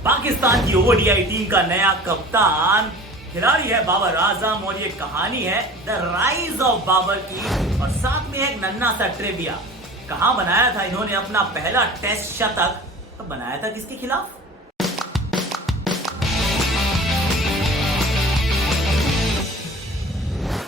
पाकिस्तान की ODI team का नया कप्तान खिलाड़ी है बाबर आजम और ये कहानी है द राइज ऑफ बाबर की। और साथ में एक नन्हा सा ट्रिविया, कहां बनाया था इन्होंने अपना पहला टेस्ट शतक, तो बनाया था किसके खिलाफ?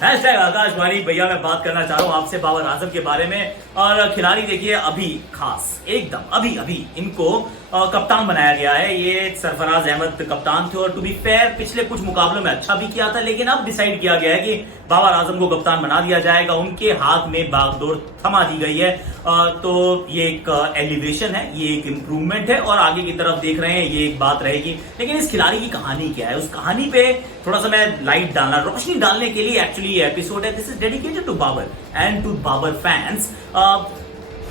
हैशटैग आकाशवाणी भैया, मैं बात करना चाह रहा हूं आपसे बाबर आजम के बारे में। और खिलाड़ी देखिए अभी खास एकदम अभी अभी इनको कप्तान बनाया गया है। ये सरफराज अहमद कप्तान थे और टू बी फेयर पिछले कुछ मुकाबलों में अच्छा भी किया था, लेकिन अब डिसाइड किया गया है कि बाबर आजम को कप्तान बना दिया जाएगा। उनके हाथ में बागडोर थमा दी गई है। तो ये एक एलिवेशन है, ये एक इंप्रूवमेंट है और आगे की तरफ देख रहे हैं, ये एक बात रहेगी। लेकिन इस खिलाड़ी की कहानी क्या है, उस कहानी पे थोड़ा सा मैं लाइट डालना, रोशनी डालने के लिए एक्चुअली ये एपिसोड है। This is dedicated to Babar and to Babar fans.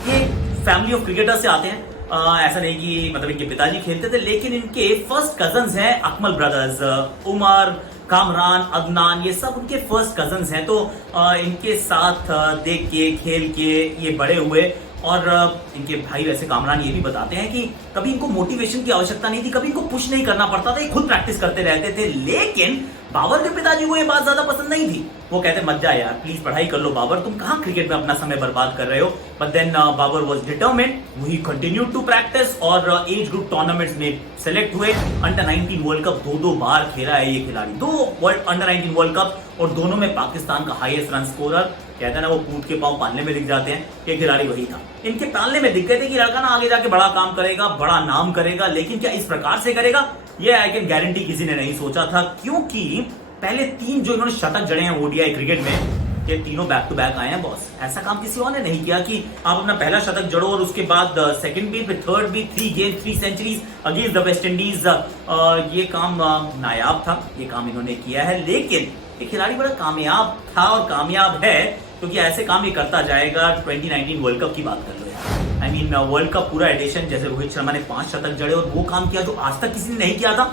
ये फैमिली ऑफ क्रिकेटर से आते हैं। ऐसा नहीं कि मतलब इनके पिताजी खेलते थे, लेकिन इनके फर्स्ट कजन्स हैं अकमल ब्रदर्स, उमर, कामरान, अदनान, ये सब उनके फर्स्ट कजन्स हैं। तो इनके साथ देख के खेल के ये बड़े हुए। और इनके भाई वैसे कामरान ये भी बताते हैं कि कभी इनको मोटिवेशन की आवश्यकता नहीं थी, कभी इनको पुश नहीं करना पड़ता था, ये खुद प्रैक्टिस करते रहते थे। लेकिन बाबर के पिताजी को ये बात ज्यादा पसंद नहीं थी। वो कहते मत जा यार, प्लीज पढ़ाई कर लो बाबर, तुम कहां क्रिकेट में अपना समय बर्बाद कर रहे हो। But then Babar was determined, he continued to practice और एज ग्रुप टूर्नामेंट्स में सेलेक्ट हुए। अंडर 19 वर्ल्ड कप दो बार खेला है ये खिलाड़ी, दो अंडर 19 वर्ल्ड कप, और दोनों में पाकिस्तान का हाईएस्ट रन स्कोरर। कहते हैं ना वो कूद के पांव पालने में दिख जाते हैं, ये खिलाड़ी वही था। इनके पालने में दिख गए थे कि लड़का ना आगे जाके बड़ा काम करेगा, बड़ा नाम करेगा, लेकिन क्या इस प्रकार से करेगा, ये आई कैन गारंटी किसी ने नहीं सोचा था। क्योंकि पहले 3 जो इन्होंने शतक जड़े हैं ओडीआई क्रिकेट में, ये तीनों बैक टू बैक आए हैं बॉस। ऐसा काम किसी और ने नहीं किया कि आप अपना पहला शतक जड़ो और उसके बाद सेकंड भी, फिर थर्ड भी, 3 game 3 centuries against the West Indies. ये काम नायाब था, ये काम इन्होंने किया है। लेकिन ये खिलाड़ी बड़ा कामयाब था और कामयाब है, क्योंकि ऐसे काम ये करता जाएगा। 2019 वर्ल्ड कप की बात कर लो यार, आई मीन वर्ल्ड कप पूरा एडिशन, जैसे रोहित शर्मा ने 5 शतक जड़े और वो काम किया जो आज तक किसी ने नहीं किया था।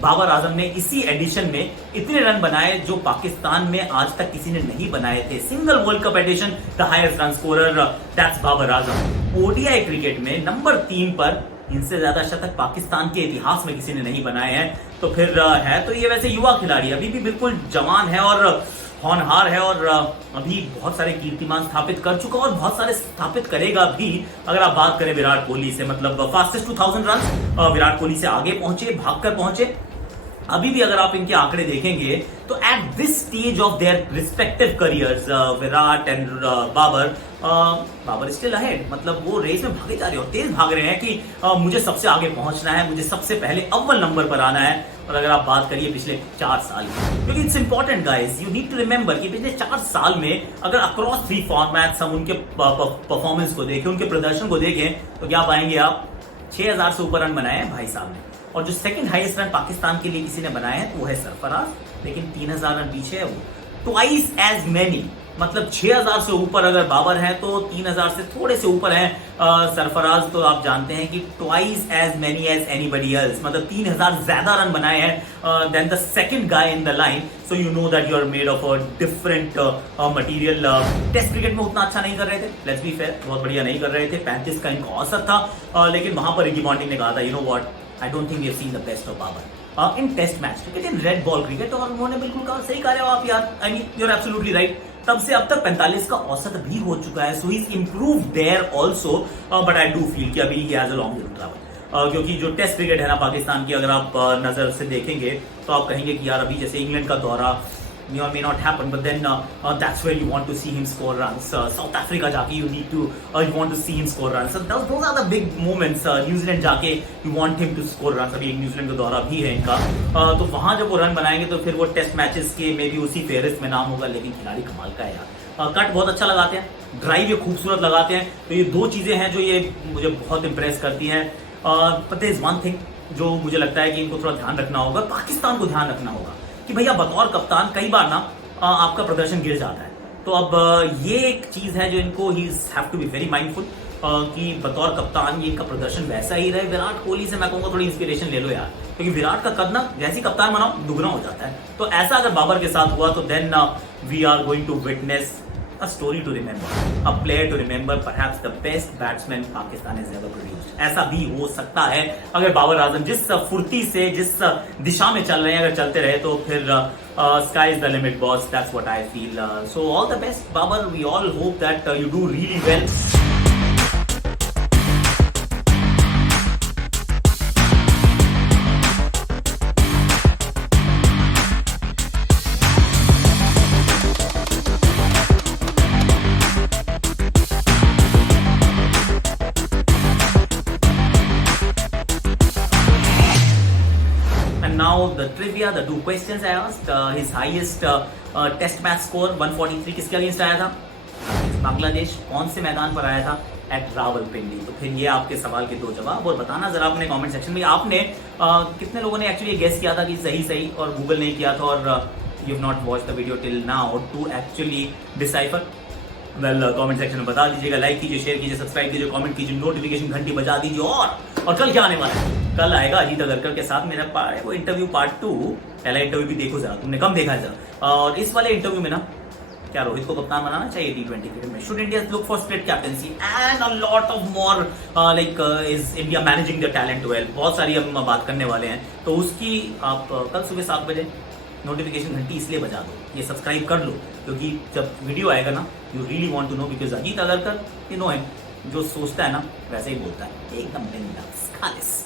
बाबर आजम ने इसी एडिशन में इतने रन बनाए जो पाकिस्तान में आज तक किसी ने नहीं बनाए थे। Single world cup edition, the highest run scorer, that's Babar Azam. ODI cricket में नंबर 3 पर इनसे ज्यादा शतक पाकिस्तान के इतिहास में किसी ने नहीं बनाए हैं। तो फिर है तो ये वैसे युवा खिलाड़ी, अभी भी बिल्कुल जवान है और होनहार है और अभी बहुत सारे कीर्तिमान स्थापित कर चुका और बहुत सारे स्थापित करेगा भी। अगर आप बात करें विराट कोहली से, मतलब फास्टेस्ट 2000 रन विराट कोहली से आगे पहुंचे, भागकर पहुंचे। अभी भी अगर आप इनके आंकड़े देखेंगे तो at this stage of their respective careers, Virat and Babar still ahead, मतलब वो रेस में भागे जा रहे हो, तेज भाग रहे हैं कि मुझे सबसे आगे पहुंचना है, मुझे सबसे पहले अव्वल नंबर पर आना है। और अगर आप बात करिए पिछले 4 साल की, क्योंकि it's important guys, you need to remember कि पिछले 4 साल में अगर अक्रॉस 3 फॉर्मेट्स हम उनके परफॉर्मेंस को देखें, उनके प्रदर्शन को देखें, तो क्या पाएंगे आप? 6000 से ऊपर रन बनाए हैं भाई साहब ने। और जो सेकंड हाईएस्ट रन पाकिस्तान के लिए किसी ने बनाए हैं वो है सरफराज, लेकिन 3000 रन पीछे है वो। ट्वाइस एज मैनी, मतलब 6000 से ऊपर अगर बाबर है तो 3000 से थोड़े से ऊपर है सरफराज। तो आप जानते हैं कि twice as many as anybody else, मतलब 3000 ज्यादा रन बनाए हैं then the second guy in the line. So you know that you are made of a different material. Test cricket में उतना अच्छा नहीं कर रहे थे, लेट्स बी फेयर, बहुत बढ़िया नहीं कर रहे थे। 35 का इनका औसत था, लेकिन वहां पर रिकी पॉन्टिंग ने कहा था, you know what, I don't think we have seen the best of Babar in Test match cricket, in red ball cricket। और उन्होंने बिल्कुल कहा, सही कह रहे हो आप यार, I mean you're absolutely right। तब से अब तक 45 का औसत भी हो चुका है, so he's improved there also, but I do feel कि अभी he has a long way to travel। क्योंकि जो टेस्ट क्रिकेट है ना पाकिस्तान की, अगर आप नजर से देखेंगे तो आप कहेंगे कि यार अभी जैसे इंग्लैंड का दौरा may or may not happen, but then that's where you want to see him score runs। South Africa जाके you need to you want to see him score runs। So those are the big moments। New Zealand जाके you want him to score runs। अभी New Zealand का दौरा भी है इनका, तो वहां जब वो रन बनाएंगे तो फिर वो टेस्ट मैचेस के में भी उसी फेहरिस्त में नाम होगा। लेकिन खिलाड़ी कमाल का है यार, कट बहुत अच्छा लगाते हैं, ड्राइव ये खूबसूरत लगाते हैं। तो ये 2 चीजें हैं जो ये मुझे बहुत इंप्रेस करती हैं। But there is one thing जो मुझे लगता है कि इनको थोड़ा ध्यान रखना होगा, पाकिस्तान को ध्यान रखना होगा कि भैया बतौर कप्तान कई बार ना आपका प्रदर्शन गिर जाता है। तो अब ये एक चीज है जो इनको ही have to be very mindful कि बतौर कप्तान ये इनका प्रदर्शन वैसा ही रहे। विराट कोहली से मैं कहूंगा थोड़ी इंस्पिरेशन ले लो यार, क्योंकि विराट का कद ना जैसी कप्तान बनाओ दुगना हो जाता है। तो ऐसा अगर बाबर के साथ हुआ तो then we are going to witness a story to remember, a player to remember, perhaps the best batsman Pakistan has ever produced. ऐसा भी हो सकता है अगर बाबर आजम जिस फुर्ती से जिस दिशा में चल रहे हैं अगर चलते रहे तो फिर sky is the limit boss. That's what I feel. So all the best Babar, we all hope that you do really well. And now the trivia, the two questions I asked. His highest test match score 143 किसके against आया था? बांग्लादेश. कौन से मैदान पर आया था? Eight Rawalpindi. तो फिर ये आपके सवाल के दो जवाब. और बताना जरा अपने कमेंट सेक्शन में आपने कितने लोगों ने एक्चुअली गेस किया था कि सही और गूगल नहीं किया था और you have not watch the video till now to actually decipher. Well comment section में बता दीजिएगा. लाइक कीजिए, शेयर कीजिए, सब्सक्राइब कीजिए, कमेंट कीजिए, नोटिफिकेशन घंटी बजा दीजिए. और कल क्या आने वाला है? कल आएगा अजीत अगरकर के साथ मेरा वो इंटरव्यू पार्ट 2. पहला इंटरव्यू भी देखो जरा, तुमने कम देखा है जरा. और इस वाले इंटरव्यू में ना क्या रोहित को कप्तान बनाना चाहिए T20 क्रिकेट में? Should India look for split captaincy and a lot of more like is India managing the talent well. बहुत सारी हम बात करने वाले हैं. तो उसकी आप कल सुबह 7 बजे नोटिफिकेशन घंटी इसलिए बजा दो, ये सब्सक्राइब कर लो, क्योंकि जब वीडियो आएगा ना you really want to know, because Ajit Agarkar you know him, जो सोचता है ना वैसे ही बोलता है, एकदम बिंदास खालिस.